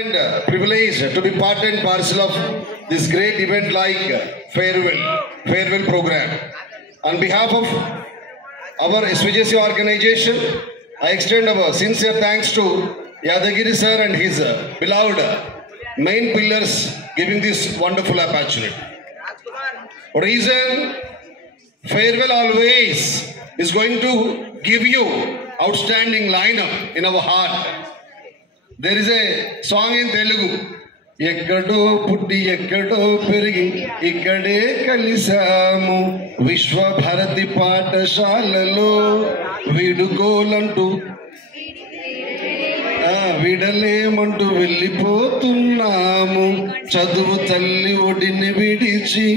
Privileged to be part and parcel of this great event like farewell program. On behalf of our SVJC organization, I extend our sincere thanks to Yadagiri sir and his beloved main pillars giving this wonderful opportunity. Reason, farewell always is going to give you outstanding lineup in our heart. There is a song in Telugu. Ekkado putti ekkado perigi ikkade kalisamu Vishwa Bharati Pathashalalo vidugolantu vidalemantu vellipotunnamu chaduvu talli odini vidichi.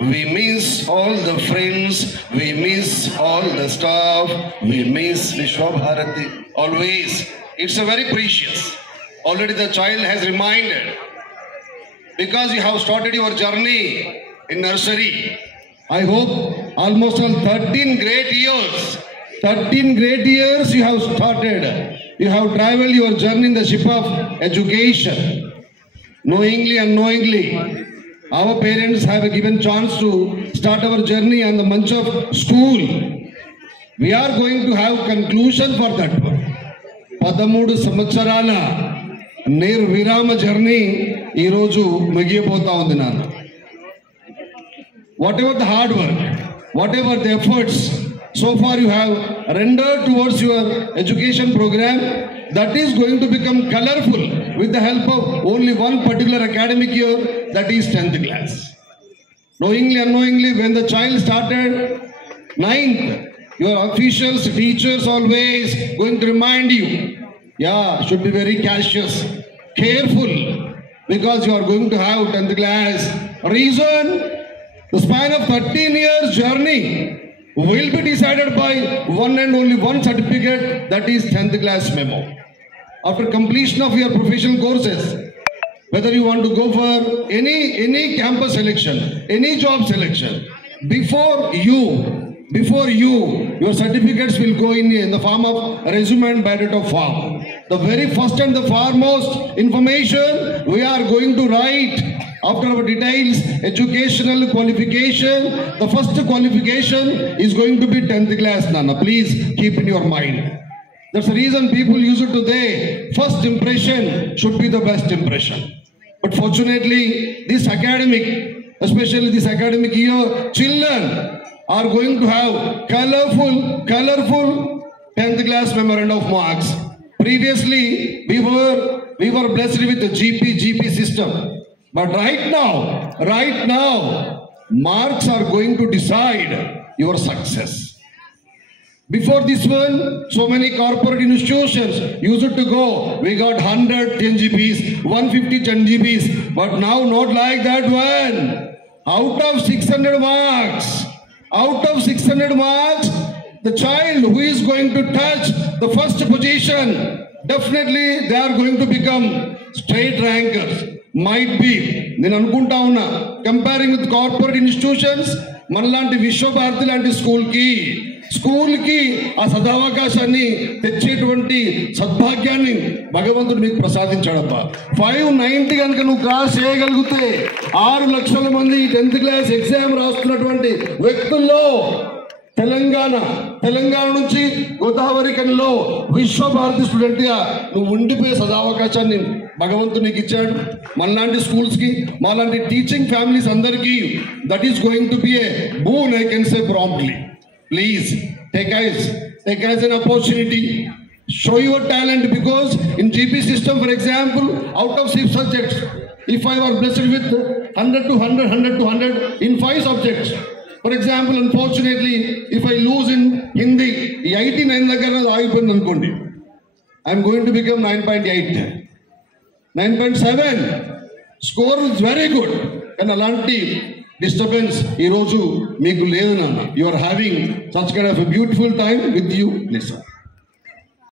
We miss all the friends, we miss all the staff, we miss Vishwa Bharati always. It's a very precious. Already the child has reminded, because you have started your journey in nursery. I hope almost all 13 great years you have started. You have traveled your journey in the ship of education. Knowingly, unknowingly, our parents have given chance to start our journey on the month of school. We are going to have conclusion for that one. 13 సంవత్సరాల నిర్విరామ journey ఈరోజు ముగియబోతా ఉంది నాన్న. Whatever the hard work, whatever the efforts so far you have rendered towards your education program, that is going to become colorful with the help of only one particular academic year, that is 10th class. Knowingly, unknowingly, when the child started 9th, your officials, teachers always going to remind you, should be very cautious, careful, because you are going to have 10th class. Reason, the span of 13 years journey will be decided by one and only one certificate, that is 10th class memo. After completion of your professional courses, whether you want to go for any campus selection, any job selection, before you, your certificates will go in the form of resume and biodata form. The very first and the foremost information we are going to write after our details, educational qualification. The first qualification is going to be 10th class, Nana. Please keep in your mind. That's the reason people use it today. First impression should be the best impression. But fortunately, this academic, especially this academic year, children are going to have colorful 10th class memorandum of marks. Previously, we were blessed with the GP system. But right now, marks are going to decide your success. Before this one, so many corporate institutions used to go, we got 100 10 GPs, 150 10 GPs, but now not like that one. Out of 600 marks, the child who is going to touch the first position, definitely they are going to become straight rankers. Might be, నేను అనుకుంటా ఉన్నా, comparing with corporate institutions, మనలాంటి విశ్వభారతి లాంటి స్కూల్కి ఆ సదావకాశాన్ని తెచ్చేటువంటి సద్భాగ్యాన్ని భగవంతుడు మీకు ప్రసాదించాడబ్బా. 590 కనుక నువ్వు క్రాస్ చేయగలిగితే 6 లక్షల మంది 10th క్లాస్ ఎగ్జామ్ రాస్తున్నటువంటి వ్యక్తుల్లో తెలంగాణ నుంచి గోదావరి కనిలో విశ్వభారతి స్టూడెంట్గా నువ్వు ఉండిపోయే సదావకాశాన్ని భగవంతుడు నీకు ఇచ్చాడు. మనలాంటి స్కూల్స్కి, మాలాంటి టీచింగ్ ఫ్యామిలీస్ అందరికీ that is going to be A boon, I can say promptly. Please take as an opportunity, show your talent, because in GP system, for example, out of 6 subjects, if I were blessed with 100 to 100 in 5 subjects, for example, unfortunately, if I lose in Hindi, 89 దగ్గర ఆగిపోయింది అనుకోండి, I am going to become 9.8, 9.7. Score is very good. And అలాంటి disturbance ఈరోజు మీకు లేదు నాన్న. You are having such kind of a beautiful time with you. Listen.